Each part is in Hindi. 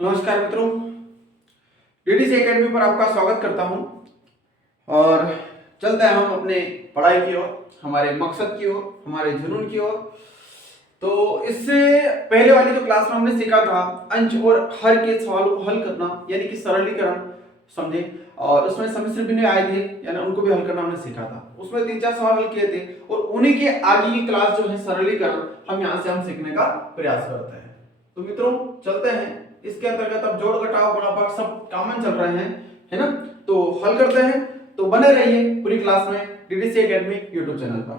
नमस्कार मित्रों, डीडीसी एकेडमी पर आपका स्वागत करता हूं और चलते हैं हम अपने पढ़ाई की ओर, हमारे मकसद की ओर, हमारे जुनून की ओर। तो इससे पहले वाली जो क्लास में हमने सीखा था अंश और हर के सवालों को हल करना, यानी कि सरलीकरण समझे, और उसमें सम्मिश्र भी आए थे, यानी उनको भी हल करना हमने सीखा था। उसमें 3-4 सवाल हल किए थे और उन्हीं के आगे की क्लास जो है सरलीकरण, हम यहाँ से सीखने का प्रयास करते हैं। तो मित्रों चलते हैं, इसके अंतर्गत अब जोड़ घटाव गुणा भाग सब कॉमन चल रहे हैं, है ना। तो हल करते हैं, तो बने रहिए पूरी क्लास में डीडीसी एकेडमी यूट्यूब चैनल पर।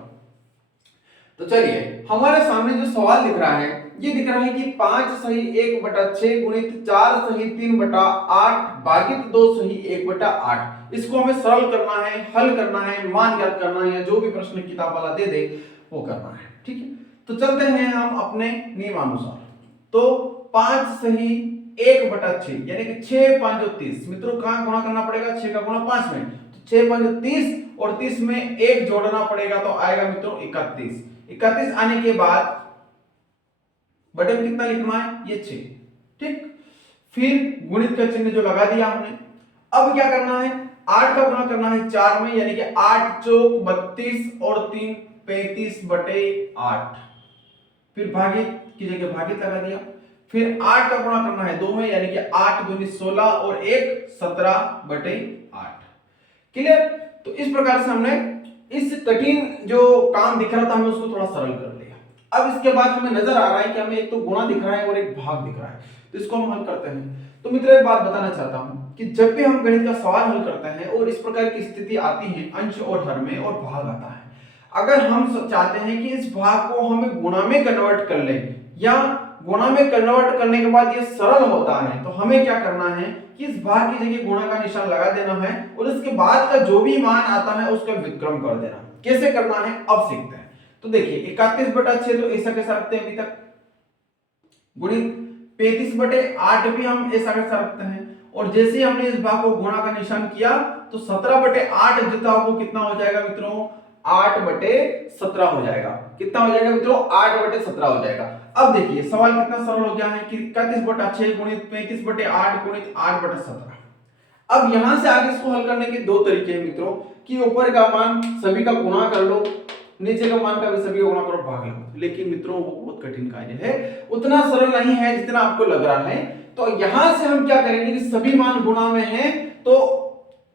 तो चलिए, हमारे सामने जो सवाल दिख रहा है, ये दिख रहा है कि 5 सही 1/6 गुणित 4 सही 3/8 भागित 2 सही 1/8। इसको हमें सरल करना है, हल करना है, मान ज्ञात करना है, जो भी प्रश्न किताब वाला दे दे वो करना है, ठीक है। तो चलते हैं हम अपने नियमानुसार। तो 5 सही 1/6 यानी कि 6 5 30। मित्रों कहां गुणा करना पड़ेगा? 6 का गुणा 5 में, तो 6 5 30 और 30 में 1 जोड़ना पड़ेगा, तो आएगा मित्रों 31। 31 आने के बाद बटे में कितना लिखना है? ये 6, ठीक। फिर गुणित का चिन्ह जो लगा दिया हमने। अब क्या करना है? 8 का गुणा करना है 4 में, यानी कि 8 चौक 32 और 3 35/8। फिर भागित की जगह भागित लगा दिया। फिर 8 का गुणा करना है 2 में, यानी कि 8 दूनी 16 और 1 17/8। क्लियर? तो इस प्रकार से हमने इस कठिन जो काम दिख रहा था हमें उसको थोड़ा सरल कर लिया। अब इसके बाद हमें नजर आ रहा है कि हमें एक तो गुणा दिख रहा है और एक भाग दिख रहा है, तो इसको हम हल करते हैं। तो मित्रों एक बात बताना चाहता हूं कि जब भी हम गणित का सवाल हल करते हैं और इस प्रकार की स्थिति आती है अंश और हर में और भाग आता है, अगर हम चाहते हैं कि इस भाग को हमें गुणा में कन्वर्ट कर लें या गुणा में कन्वर्ट करने के बाद ये सरल होता है, तो हमें क्या करना है कि इस भाग की जगह गुणा का निशान लगा देना है और उसके बाद का जो भी मान आता है उसका व्युत्क्रम कर देना। कैसे करना है अब सीखते हैं। तो देखिए 31/6 तो ऐसा कैसा रखते हैं अभी तक, गुणित 35/8 भी हम ऐसा कैसा रखते हैं, और जैसे ही हमने इस भाग को गुणा का निशान किया तो 17/8 जितना वो कितना हो जाएगा मित्रों? 8/17 हो जाएगा। कितना हो जाएगा मित्रों? 8/17 हो जाएगा। अब देखिए सवाल कितना सरल हो गया है कि 31/6 गुणित 35/8 गुणित 8/17। अब यहां से आगे इसको हल करने के दो तरीके हैं मित्रों, कि ऊपर का मान सभी का गुणा कर लो, नीचे का मान का भी सभी का गुणा करो, भाग लो। लेकिन मित्रों वो बहुत कठिन कार्य है, उतना सरल नहीं है जितना आपको लग रहा है। तो यहां से हम क्या करेंगे कि सभी मान गुणा में हैं, तो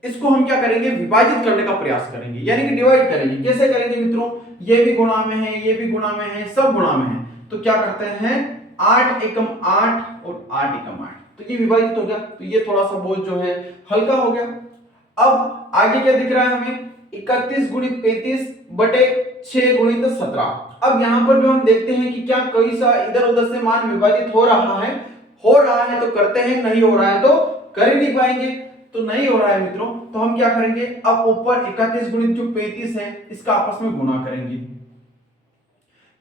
इसको हम क्या करेंगे? विभाजित करने का प्रयास करेंगे, यानी कि डिवाइड करेंगे। कैसे करेंगे मित्रों? ये भी गुणा में है, ये भी गुणा में है, सब गुणा में है, तो क्या करते हैं 8 एकम 8 और 8 एकम 8, तो ये विभाजित हो गया। तो ये थोड़ा सा बोझ जो है हल्का हो गया। अब आगे क्या दिख रहा है हमें? 31 गुणित 35/6 गुणित 17। अब यहां पर भी हम देखते हैं कि क्या कोई सा इधर उधर से मान विभाजित हो रहा है? हो रहा है तो करते हैं, नहीं हो रहा है तो कर ही नहीं पाएंगे। तो नहीं हो रहा है मित्रों, तो हम क्या करेंगे? अब ऊपर 31 गुणित जो 35 है इसका आपस में गुणा करेंगे,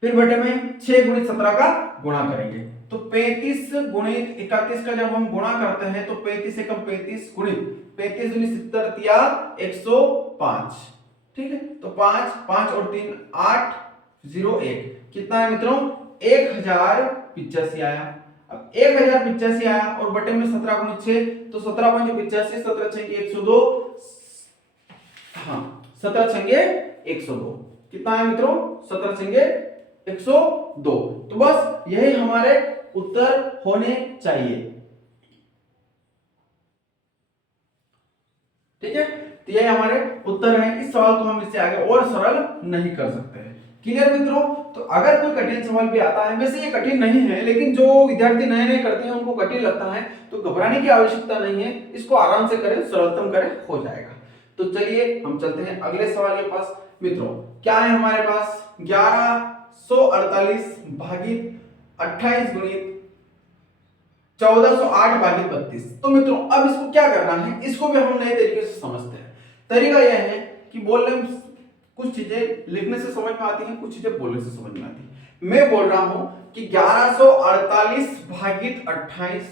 फिर बटे में 6 गुणित 17 का गुणा करेंगे। तो 35 गुणित 31 का जब हम गुणा करते हैं तो 35 एकम 35 गुणित 35 दूनी 70 या 105, ठीक है। तो 5 5 और 3 8 0 1 कितना है मित्रों? 1085 आया। अब 1085 आया और बटे में 17 गुणित 6, तो 17 5 85, 17 6 102, हाँ 17 6 102 कितना है मित्रों? 17 6 102। तो बस यही हमारे उत्तर होने चाहिए, ठीक है। तो ये हमारे उत्तर हैं। इस सवाल को हम इससे आगे और सरल नहीं कर सकते हैं। क्लियर मित्रों? तो अगर कोई कठिन सवाल भी आता है, वैसे ये कठिन नहीं है, लेकिन जो विद्यार्थी नए नए करते हैं उनको कठिन लगता है, तो घबराने की आवश्यकता नहीं है, इसको आराम से करें, सरलतम करें, हो जाएगा। तो चलिए हम चलते हैं अगले सवाल के पास। मित्रों क्या है हमारे पास? 1148 भागित 28 गुणित 1408 भागित 32। तो मित्रों अब इसको क्या करना है, इसको भी हम नए तरीके से समझते हैं। तरीका यह है कि बोलने में कुछ चीजें लिखने से समझ में आती हैं, कुछ चीजें बोलने से समझ में आती हैं। मैं बोल रहा हूं कि 1148 भागित 28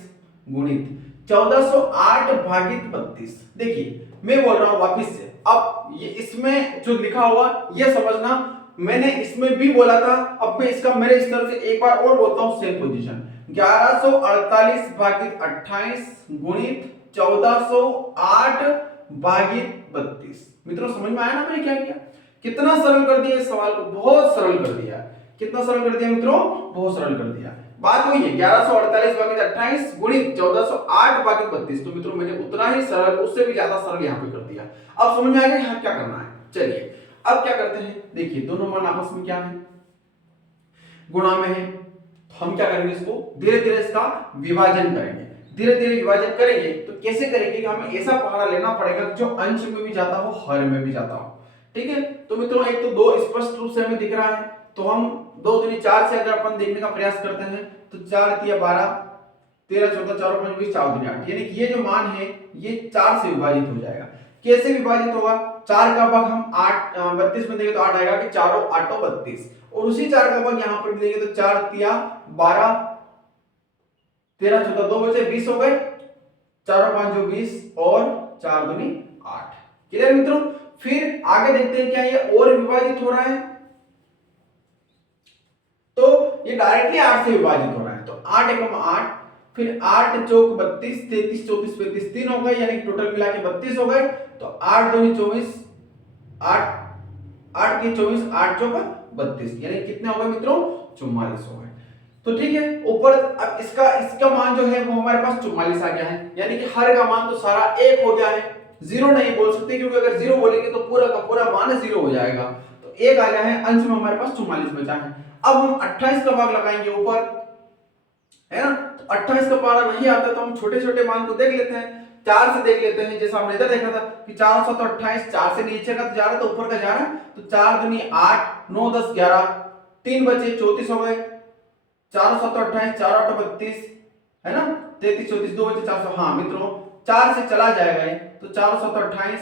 गुणित 1408 भागित 32। देखिए मैं बोल रहा हूं वापिस से, अब ये इसमें जो लिखा हुआ ये समझना, मैंने इसमें भी बोला था, अब मैं इसका मेरे स्तर से एक बार और बोलता हूं सेम पोजीशन। 1148 भागित 28 गुणित 1408 भागित 32। मित्रों समझ में आया ना मैंने क्या किया? कितना सरल कर दिया इस सवाल को, बहुत सरल कर दिया। कितना सरल कर दिया मित्रों? बहुत सरल कर दिया। बात वही है 1148 भागित 28 गुणित 1408 भागित 32। तो मित्रों मैंने उतना ही सरल, उससे भी ज्यादा सरल यहाँ पे कर दिया। अब समझ में आ गया यहाँ क्या करना है। चलिए अब क्या करते हैं, देखिए दोनों मान आपस में क्या है, गुणा में है। तो हम क्या करेंगे, इसको धीरे धीरे इसका विभाजन करेंगे। धीरे धीरे विभाजन करेंगे तो कैसे करेंगे कि हमें ऐसा पहाड़ा लेना पड़ेगा जो अंश में भी जाता हो, हर में भी जाता हो। ठीक है, तो मित्रों एक तो दो स्पष्ट रूप से हमें दिख रहा है, तो हम 2 दूनी 4 से अगर अपन देखने का प्रयास करते हैं तो 4 तिया 12, 13 14 4 5 20, 4 दूनी 8, यानी कि ये जो मान है ये 4 से विभाजित हो जाएगा। कैसे विभाजित होगा? 4 का भाग हम 8 32 में देंगे तो 8 आएगा कि 4 8 32, और उसी 4 का भाग यहाँ पर भी देंगे तो 4 तिया 12, 13 14 2 बचे 20 हो गए, 4 5 20 और 4 दूनी 8। क्लियर मित्रों? फिर आगे देखते हैं क्या ये और विभाजित हो रहा है, तो ये डायरेक्टली 8 से विभाजित हो रहा है। तो 8 एकम 8, फिर 8 चौक 32, 33 34 35 3 हो गए, यानी टोटल मिला के 32 हो गए। तो 8 दूनी 24, 8 8 की 24, 8 चौक 32, यानी कितने हो गए मित्रों? 44 हो गए। तो ठीक है, ऊपर अब इसका मान जो है वो हमारे पास 44 आ गया है, यानी कि हर का मान तो सारा 1 हो गया है। जीरो नहीं बोल सकते क्योंकि अगर जीरो बोलेंगे तो पूरा का पूरा मान 0 हो जाएगा। तो 1 आ गया है, अंश में हमारे पास 44 बचा है। अब हम 28 का भाग लगाएंगे ऊपर, है ना? तो 28 का पहाड़ा नहीं आता तो हम छोटे छोटे मान को देख लेते हैं, 4 से देख लेते हैं। जैसा हमने इधर देखा था कि 4 7 28, 4 से नीचे का तो जा रहा है तो ऊपर का जा रहा है। तो 4 दूनी 8, 9 10 11, 3 बचे 34 हो गए, 4 7 28, 4 8 32, है ना? 33 34 2 बचे 400। हाँ मित्रों 4 से चला जाएगा ये, तो 4 7 28,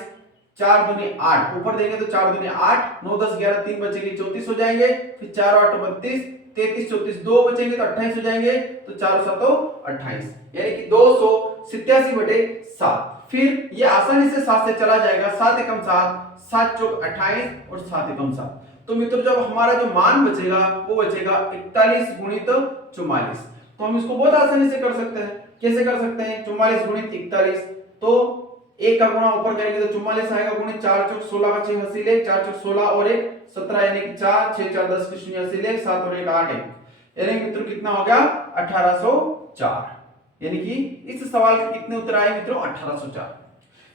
4 दूनी 8, ऊपर देंगे तो 4 दूनी 8, 9 10 11, 3 बचेंगे 34 हो जाएंगे, फिर 4 8 32, 33 34 2 बचेंगे तो 28 हो जाएंगे, तो 4 7 28, यानी कि 287/7। फिर ये आसानी से 7 से चला जाएगा, 7 एकम 7, 7 चौक 28 और 7 एकम 7। तो मित्रों जब हमारा जो मान बचेगा वो बचेगा 41 गुणित 44। तो हम इसको बहुत आसानी से कर सकते हैं। कैसे कर सकते हैं? 44 गुणित 41, तो 1 का गुणा ऊपर करेंगे तो 44 आएगा, गुणित 4 चौक 16 का 6 हसीले, 4 चौक 16 और 1 17, यानी कि 4 6 4 10 के 0 हसीले, 7 और 1 8 1, यानी मित्रों कितना हो गया? 1804। यानी कि इस सवाल के कितने उत्तर आए मित्रों? 1804।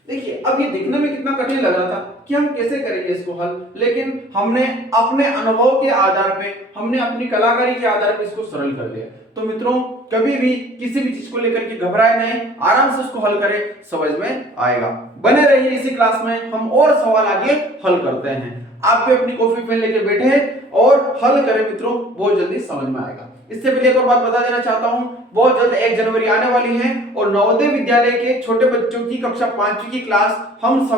देखिए अब ये देखने में कितना कठिन लग रहा था कि हम कैसे करेंगे इसको हल, लेकिन हमने अपने अनुभव के आधार पे, हमने अपनी कलाकारी के आधार पे इसको सरल कर लिया। तो मित्रों कभी भी किसी भी चीज को लेकर के घबराए नहीं, आराम से उसको हल करें, समझ में आएगा। बने रहिए इसी क्लास में, हम और सवाल आगे हल करते हैं। आप भी अपनी कॉपी पेन लेके बैठे हैं और हल करें मित्रों, बहुत जल्दी समझ में आएगा। इससे पहले एक और बात बता देना चाहता हूं, बहुत जल्द 1 जनवरी आने वाली है और नवोदय विद्यालय के छोटे बच्चों की कक्षा 5वीं की क्लास हम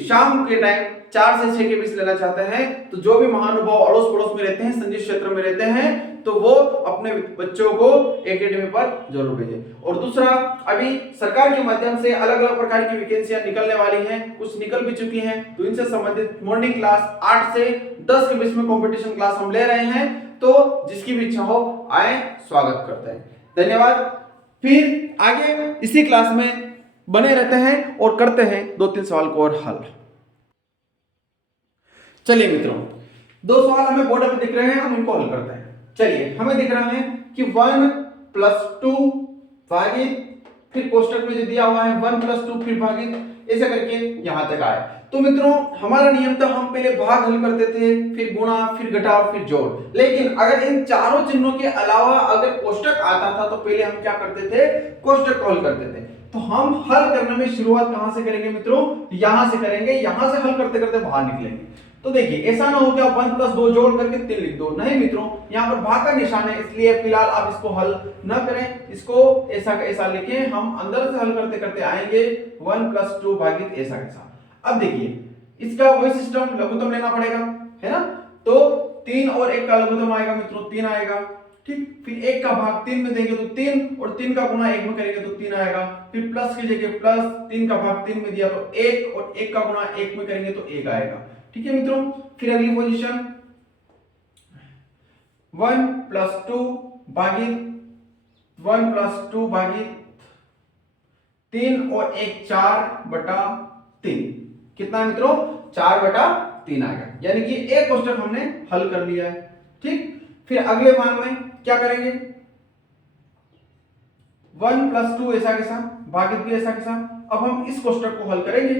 शाम के टाइम 4 से 6 के बीच लेना चाहते हैं। तो जो भी महानुभाव अड़ोस पड़ोस में रहते हैं, संजीव क्षेत्र में रहते हैं, तो वो अपने बच्चों को एकेडमी पर जरूर भेजें। और दूसरा, अभी सरकार के माध्यम से अलग अलग प्रकार की वैकेंसियां निकलने वाली हैं, कुछ निकल भी चुकी हैं, तो इनसे संबंधित मॉर्निंग क्लास 8 से 10 के बीच में कंपटीशन क्लास हम ले रहे हैं। तो जिसकी भी इच्छा हो आए, स्वागत करते हैं। धन्यवाद। फिर आगे इसी क्लास में बने रहते हैं और करते हैं 2-3 सवाल को और हल। चलिए मित्रों, 2 सवाल हमें बोर्ड पे दिख रहे हैं, हम इनको हल करते हैं। चलिए, हमें दिख रहा है कि 1 + 2 भागित, फिर कोष्टक में जो दिया हुआ है 1 + 2 फिर भागित, ऐसे करके यहां तक आए। तो मित्रों हमारा नियम था, हम पहले भाग हल करते थे, फिर गुणा, फिर घटाव, फिर जोड़। लेकिन अगर इन चारों चिन्हों के अलावा अगर कोष्टक आता था तो पहले हम क्या करते थे? कोष्टक को हल करते थे। तो हम हल करने में शुरुआत कहां से करेंगे मित्रों? यहां से करेंगे। यहां से हल करते करते बाहर निकलेंगे। तो देखिए ऐसा ना हो कि आप 1 + 2 जोड़ करके 3 लिख दो, नहीं मित्रों, यहाँ पर भाग का निशान है, इसलिए फिलहाल आप इसको हल न करें, इसको ऐसा का ऐसा लिखें। हम अंदर से हल करते करते आएंगे 1 + 2 भागित ऐसा कैसा। अब देखिए इसका वही सिस्टम, लघुत्तम लेना पड़ेगा, है ना? तो 3 और 1 का लघुत्तम आएगा मित्रों 3 आएगा, ठीक। फिर 1 का भाग 3 में देंगे तो 3, और 3 का गुणा 1 में करेंगे तो 3 आएगा। फिर प्लस की जगह प्लस, 3 का भाग 3 में दिया तो 1, और 1 का गुणा 1 में करेंगे तो 1 आएगा। ठीक है मित्रों, फिर अगली पोजीशन 1 प्लस 2 भागित 1 प्लस 2 भागित 3 और 1 4/3 कितना है मित्रों 4/3 आ गया, यानी कि एक कोष्टक हमने हल कर लिया है। ठीक, फिर अगले मान में क्या करेंगे 1 प्लस 2 ऐसा कैसा भागित भी ऐसा कैसा। अब हम इस कोष्टक को हल करेंगे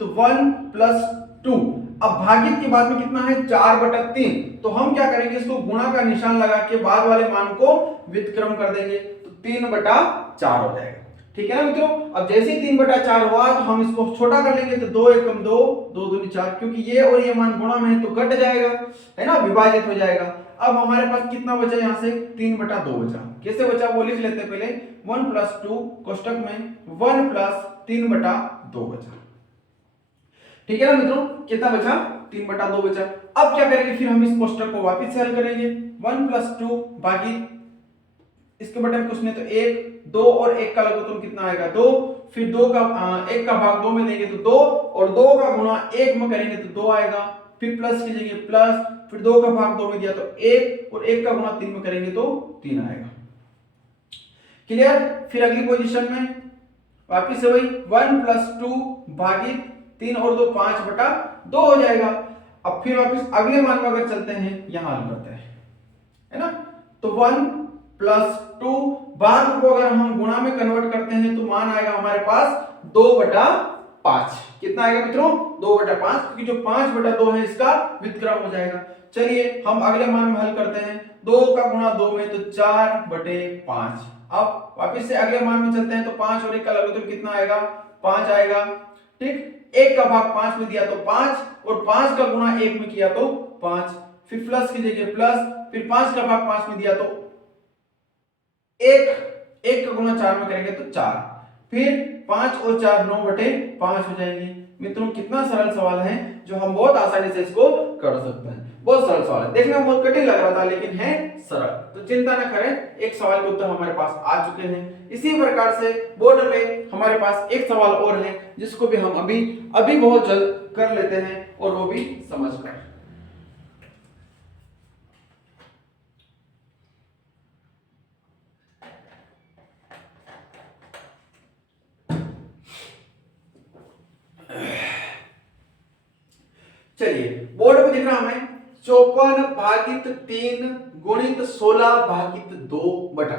तो 1 प्लस 2, अब भागित के बाद में कितना है 4/3, तो हम क्या करेंगे इसको गुणा का निशान लगा के बाद वाले मान को व्युत्क्रम कर देंगे तो 3/4 हो जाएगा। ठीक है ना मित्रों, अब जैसे ही 3/4 हुआ तो हम इसको छोटा कर लेंगे तो 2 एकम 2 2 दूनी 4, क्योंकि ये और ये मान गुणा में है तो घट जाएगा, है ना, विभाजित हो जाएगा। अब हमारे पास कितना बचा यहाँ से 3/2 बचा। कैसे बचा वो लिख लेते हैं पहले, 1 प्लस 2 कोष्टक में 1 प्लस 3/2 बचा। ठीक है ना मित्रों, कितना बचा 3/2 बचा। अब क्या करेंगे फिर हम इस कोष्टक को वापस से हल करेंगे 1 प्लस 2 भागित इसके बटे में कुछ नहीं तो 1, 2 और 1 का लघुत्तम कितना आएगा 2, फिर 2 का 1 का भाग 2 में देंगे तो 2 और 2 का गुणा 1 में करेंगे तो 2 आएगा, फिर प्लस की जगह प्लस, फिर 2 का भाग 2 में दिया तो 1 और 1 का गुणा 3 में करेंगे तो 3 आएगा। क्लियर, फिर अगली पोजीशन में वापिस से वही 1 प्लस 2 भागित 3 और 2 5/2 हो जाएगा। अब फिर वापिस अगले मान में अगर चलते हैं यहां हल करते हैं, है ना, तो 1 प्लस 2 भाग को अगर हम गुणा में कन्वर्ट करते हैं तो मान आएगा हमारे पास 2/5। कितना आएगा मित्रों 2/5, क्योंकि जो 5/2 है इसका व्युत्क्रम हो जाएगा। चलिए हम अगले मान में हल करते हैं, 2 का गुणा 2 में तो 4/5। अब वापस से अगले मान में चलते हैं तो 5 और 1 का लघुत्तम कितना आएगा 5 आएगा। ठीक, 1 का भाग 5 में दिया तो 5 और 5 का गुणा 1 में किया तो 5, फिर प्लस की जगह प्लस, फिर 5 का भाग 5 में दिया तो 1 का गुणा 4 में करेंगे तो 4, फिर 5 और 4 9/5 हो जाएंगे। मित्रों कितना सरल सवाल है जो हम बहुत आसानी से इसको कर सकते हैं। बहुत सरल सवाल है, देखने में बहुत कठिन लग रहा था लेकिन है सरल, तो चिंता न करें, एक सवाल के उत्तर हमारे पास आ चुके हैं। इसी प्रकार से बोर्ड में हमारे पास एक सवाल और है जिसको भी हम अभी बहुत जल्द कर लेते हैं और वो भी समझकर। चलिए बोर्ड में दिख रहा हमें 54 भागित 3 गुणित 16 भागित 2 बटा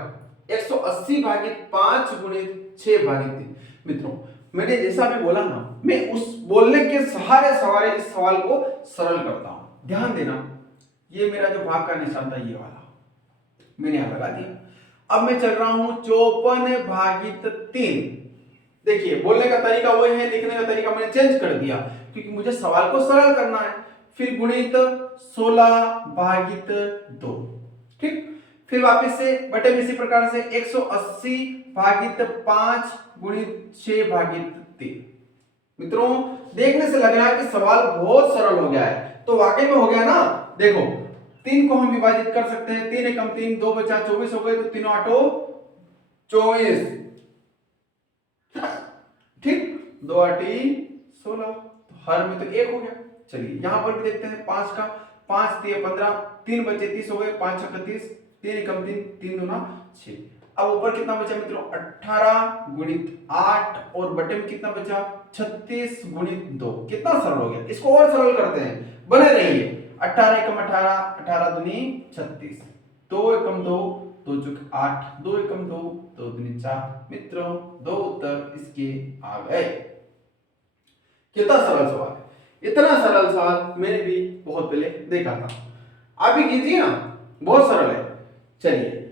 180 भागित 5 गुणित 6 भागित 3। मित्रों मैंने जैसा भी बोला ना, मैं उस बोलने के सहारे इस सवाल को सरल करता हूं। ध्यान देना, ये मेरा जो भाग का निशान था ये वाला मैंने यहां लगा दिया। अब मैं चल रहा हूं 54 भागित 3। देखिए बोलने का तरीका वही है, लिखने का तरीका मैंने चेंज कर दिया क्योंकि मुझे सवाल को सरल करना है। फिर गुणित 16 भागित 2। ठीक, फिर वापस से बटे में इसी प्रकार से 180 भागित 5 गुणित 6 भागित 3। मित्रों देखने से लग रहा है कि सवाल बहुत सरल हो गया है, तो वाकई में हो गया ना। देखो 3 को हम विभाजित कर सकते हैं, 3 एकम 3, 2 बचा 24 हो गए, तो 3 8 24। ठीक, 2 8 16, तो हर में तो 1 हो गया। चलिए यहां पर भी देखते हैं 5 का, 5 3 15, 3 बचे 30 हो गए, 5 6 30, 3 एकम 3, 3 दूना 6। अब ऊपर कितना बचा मित्रों 18 गुणित 8 और बटे में कितना बचा 36 गुणित 2। कितना सरल हो गया, इसको और सरल करते हैं, बने रहिए। 18 एकम 18, 18 दूनी 36, 2 एकम 2, 2 चुक 8, 2 एकम 2, 2 दूनी 4। मित्रों 2 उत्तर इसके आ गए। कितना सरल सवाल है, इतना सरल सवाल मैंने भी बहुत पहले देखा था। आप भी कीजिए ना, बहुत सरल है। चलिए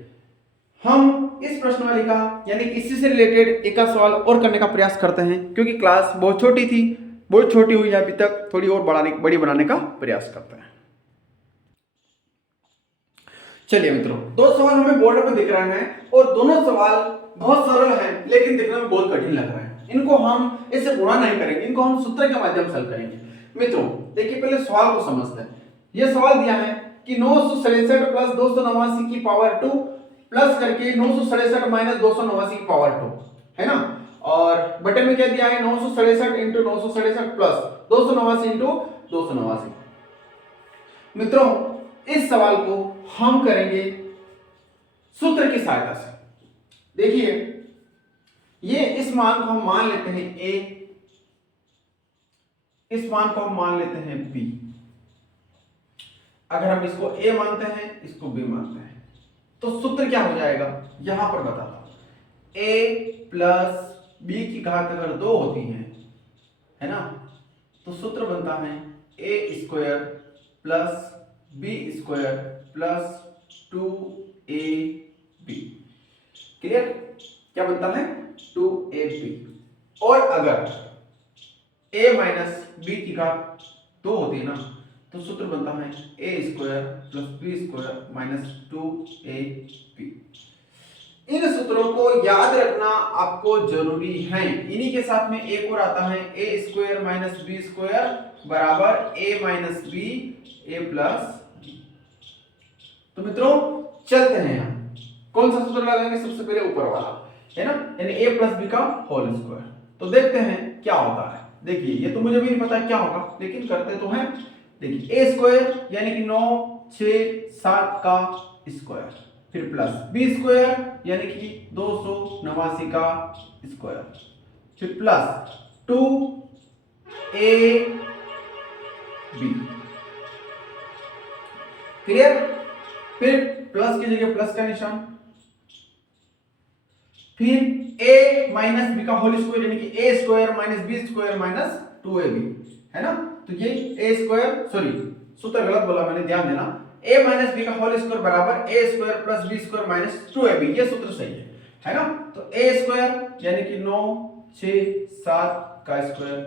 हम इस प्रश्नमालिका यानी इसी से रिलेटेड एक सवाल और करने का प्रयास करते हैं, क्योंकि क्लास बहुत छोटी थी, बहुत छोटी हुई है अभी तक, थोड़ी और बड़ी बनाने का प्रयास करते हैं। चलिए मित्रों 2 सवाल हमें बोर्ड पर दिख रहे हैं और दोनों सवाल बहुत सरल हैं लेकिन दिखने में बहुत कठिन लग रहे हैं। इनको हम ऐसे गुणा नहीं करेंगे, इनको हम सूत्र के माध्यम से हल करेंगे। मित्रों देखिए पहले सवाल को समझते हैं। यह सवाल दिया है कि 967 प्लस 289 की पावर 2 प्लस करके 967 माइनस 289 की पावर 2, है ना, और बटे में क्या दिया है 967 इंटू 967 प्लस 289 इंटू 289। मित्रों इस सवाल को हम करेंगे सूत्र की सहायता से। देखिए ये इस मान को हम मान लेते हैं a, इस मान को हम मान लेते हैं b। अगर हम इसको a मानते हैं इसको b मानते हैं तो सूत्र क्या हो जाएगा यहां पर बताता हूं। a प्लस b की घात अगर 2 होती है ना, तो सूत्र बनता है a square plus b square plus 2ab। Clear? क्या बनता है 2ab। और अगर a माइनस b की घात 2 होती है ना, तो सूत्र बनता है a square plus b square minus 2ab। इन सूत्रों को याद रखना आपको जरूरी है। इन्हीं के साथ में एक और आता है a square minus b square बराबर a minus b a plus b। तो मित्रों चलते हैं यहाँ कौन सा सूत्र लगाएंगे, सबसे पहले ऊपर वाला है ना, यानी a प्लस बी का होल स्क्वायर। तो देखते हैं क्या होता है। देखिए ये तो मुझे भी नहीं पता क्या होगा, लेकिन करते तो हैं। देखिए a स्क्वायर यानी कि 9 6 7 का स्क्वायर, फिर प्लस b स्क्वायर यानी कि 289 का स्क्वायर, फिर प्लस 2ab। क्लियर? फिर प्लस की जगह प्लस का निशान, फिर a माइनस बी का होल स्क्वायर यानी कि a square minus b square minus 2ab है ना। तो ये a स्क्वायर, सॉरी सूत्र गलत बोला मैंने, ध्यान देना। a माइनस बी का होल स्क्वायर बराबर a square plus b square minus 2ab, ये सूत्र सही है ना। तो a स्क्वायर यानी कि 9 6 7 का स्क्वायर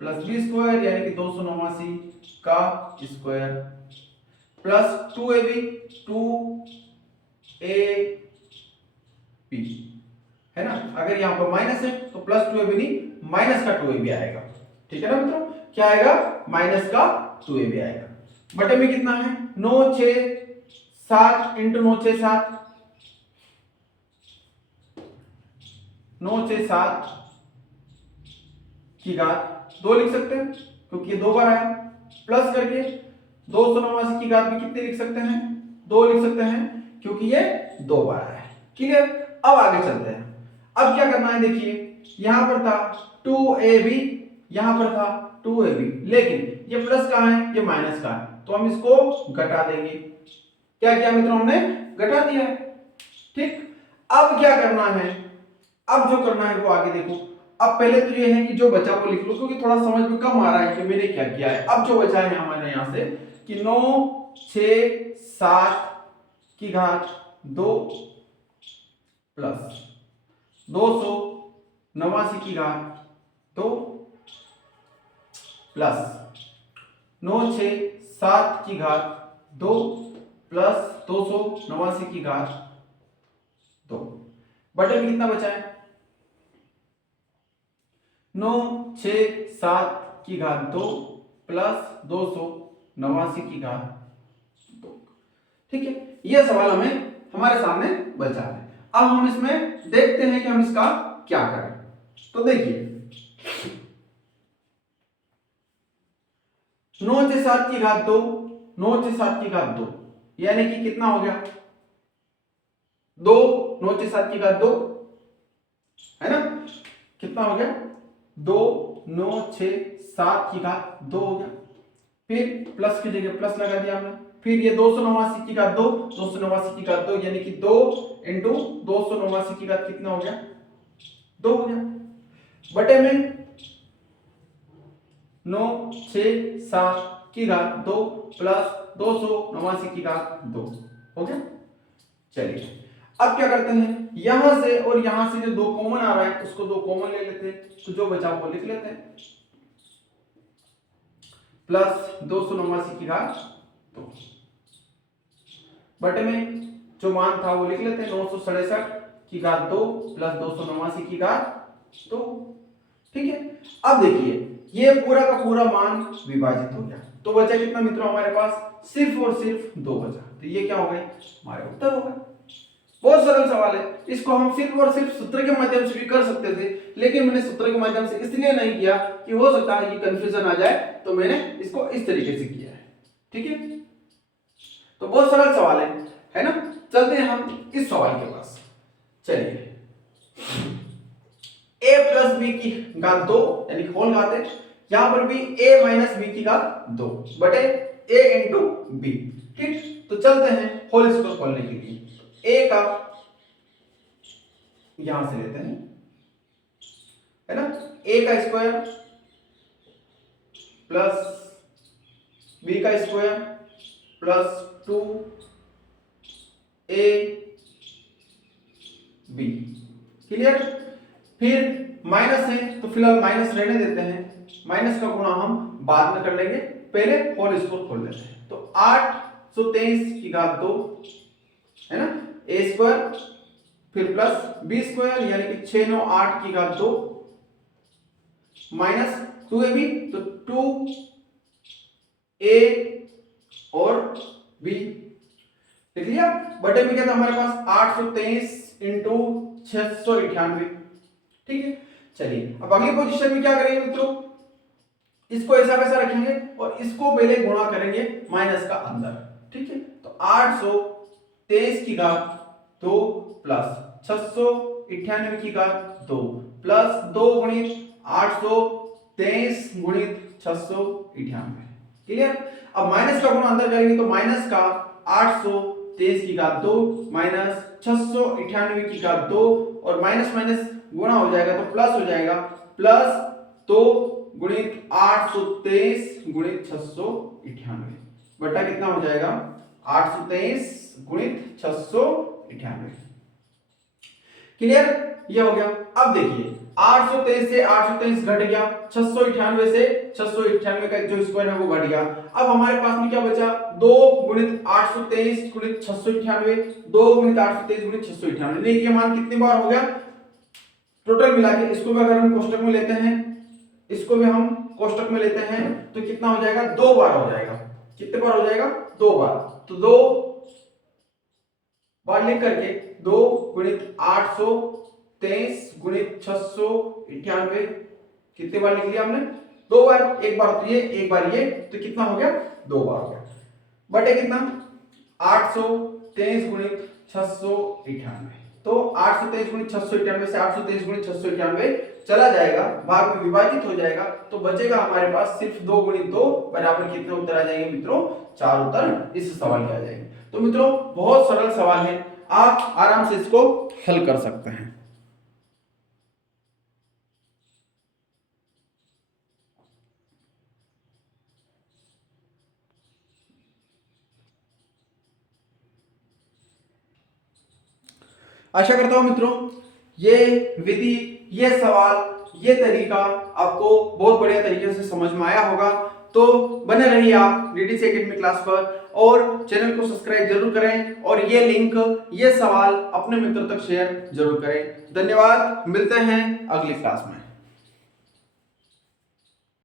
प्लस b स्क्वायर यानी कि 289 का स्क्वायर प्लस 2ab 2ab है ना। अगर यहां पर माइनस है तो प्लस 2ab नहीं माइनस का 2ab आएगा। ठीक है ना मित्रों, क्या आएगा माइनस का 2ab आएगा। बटे में कितना है 9 6 7 इंटू 9 6 7, 9 6 7 की घात 2 लिख सकते हैं क्योंकि ये 2 बार आया, प्लस करके 289 की घात भी कितने लिख सकते हैं 2 लिख सकते हैं क्योंकि ये 2 बार आया है। क्लियर? अब आगे चलते हैं। अब क्या करना है, देखिए यहां पर था 2ab, यहां पर था 2ab, लेकिन ये प्लस का है ये माइनस का है, तो हम इसको घटा देंगे। क्या किया मित्रों, हमने घटा दिया है। ठीक, अब क्या करना है, अब जो करना है वो आगे देखो। अब पहले तो ये है कि जो बचा वो लिख लो, क्योंकि थोड़ा समझ में कम आ रहा है कि मैंने क्या किया है। अब जो बचा है हमारे यहां से कि 9 6 7 की घात 2 प्लस 289 की घात 2 प्लस 9 6 7 की घात 2 प्लस 289 की घात 2। बटे में कितना बचा है 9 6 7 की घात 2 प्लस 289 की घात 2। ठीक है, यह सवाल हमें हमारे सामने बचा है। अब हम इसमें देखते हैं कि हम इसका क्या करें। तो देखिए 9 से 7 की घात 2, 9 से 7 की घात 2 यानी कि कितना हो गया 2, 9 से 7 की घात 2 है ना, कितना हो गया 2 9 6 7 की घात 2 हो गया। फिर प्लस की जगह प्लस लगा दिया हमने, फिर ये 289 की घात 2, 289 की घात 2 यानी कि 2 इंटू 289 की घात कितना हो गया 2 हो गया। बटे में 9 6 7 की घात 2 प्लस 289 की घात 2 हो गया। चलिए अब क्या करते हैं, यहां से और यहां से जो 2 कॉमन आ रहा है उसको 2 कॉमन ले लेते हैं, तो जो बचा वो लिख लेते हैं प्लस 289 की घात 2। बटे में जो मान था वो लिख लेते हैं 967 की घात 2 प्लस 289 की घात 2। ठीक है, अब देखिए ये पूरा का पूरा मान विभाजित हो गया, तो बचा कितना मित्रों हमारे पास सिर्फ और सिर्फ 2 बचा। तो ये क्या हो गए हमारे उत्तर हो गए। बहुत बहुत सरल सवाल है, इसको हम सिर्फ और सिर्फ सूत्र के माध्यम से भी कर सकते थे, लेकिन मैंने सूत्र के माध्यम से इसलिए नहीं किया कि हो सकता है कि कंफ्यूजन आ जाए, तो मैंने इसको इस तरीके से किया है। ठीक है, तो बहुत सरल सवाल है ना। चलते हैं हम इस सवाल के पास। चलिए, a प्लस बी की घात 2 यानी होल घात है, यहां पर भी a माइनस बी की घात 2 बटे a इंटू बी। ठीक, तो चलते हैं होल स्क्वायर खोलने के लिए। a का यहां से लेते हैं, है ना, a का स्क्वायर प्लस b का square plus 2a b। Clear. फिर माइनस है तो फिलहाल माइनस रहने देते हैं, माइनस का गुणा हम बाद में कर लेंगे, पहले होल स्क्वायर खोल लेते हैं। तो 823 की घात 2 है ना, a स्क्वायर फिर प्लस b स्क्वायर यानी कि 698 की घात 2 माइनस 2ab, तो 2a और b लिख लिया। बटे में क्या था हमारे पास 823 इंटू 698। ठीक है, चलिए अब अगली पोजीशन में क्या करेंगे मित्रों, इसको ऐसा वैसा रखेंगे और इसको पहले गुणा करेंगे माइनस का अंदर। ठीक है, तो 823 की घात 2 प्लस 698 की घात 2 प्लस 2 गुणित 823 गुणित 698। क्लियर। अब माइनस का गुणा अंदर करेंगे तो माइनस का 823 की घात 2 माइनस 698 की घात 2 और माइनस माइनस गुणा हो जाएगा तो प्लस हो जाएगा, प्लस 2 गुणित 823 गुणित 698 बटा कितना हो जाएगा 823 गुणित 698। क्लियर, ये हो गया। अब देखिए 823 से 823 घट गया, 698 से 698 का जो स्क्वायर है वो घट गया। अब हमारे पास में क्या बचा, 2 गुणित 823 गुणित 698, 2 गुणित 823 गुणित 698। देखिए मान कितनी बार हो गया टोटल मिला के। इसको भी अगर हम कोष्टक में लेते हैं, इसको भी हम कोष्टक में लेते हैं तो कितना हो जाएगा, 2 बार हो जाएगा। कितने बार हो जाएगा, 2 बार। तो 2 बार लिख करके 2 गुणित 823 गुणित 698 कितने बार लिख लिया हमने, 2 बार। एक बार तो ये, एक बार ये, तो कितना हो गया, 2 बार हो गया। बटे कितना 823 गुणित 698, तो 823 गुणित 698 से 823 गुणित 698 चला जाएगा, भाग में विभाजित हो जाएगा, तो बचेगा हमारे पास सिर्फ 2 गुणित 2 बराबर कितने उत्तर आ जाएंगे मित्रों, 4 उत्तर इस सवाल के आ जाएंगे। तो मित्रों बहुत सरल सवाल है, आप आराम से इसको हल कर सकते हैं। आशा करता हूं मित्रों ये विधि, ये सवाल, ये तरीका आपको बहुत बढ़िया तरीके से समझ में आया होगा। तो बने रहिए आप डीडीसी एकेडमी क्लास पर और चैनल को सब्सक्राइब जरूर करें और ये लिंक, ये सवाल अपने मित्रों तक शेयर जरूर करें। धन्यवाद, मिलते हैं अगली क्लास में।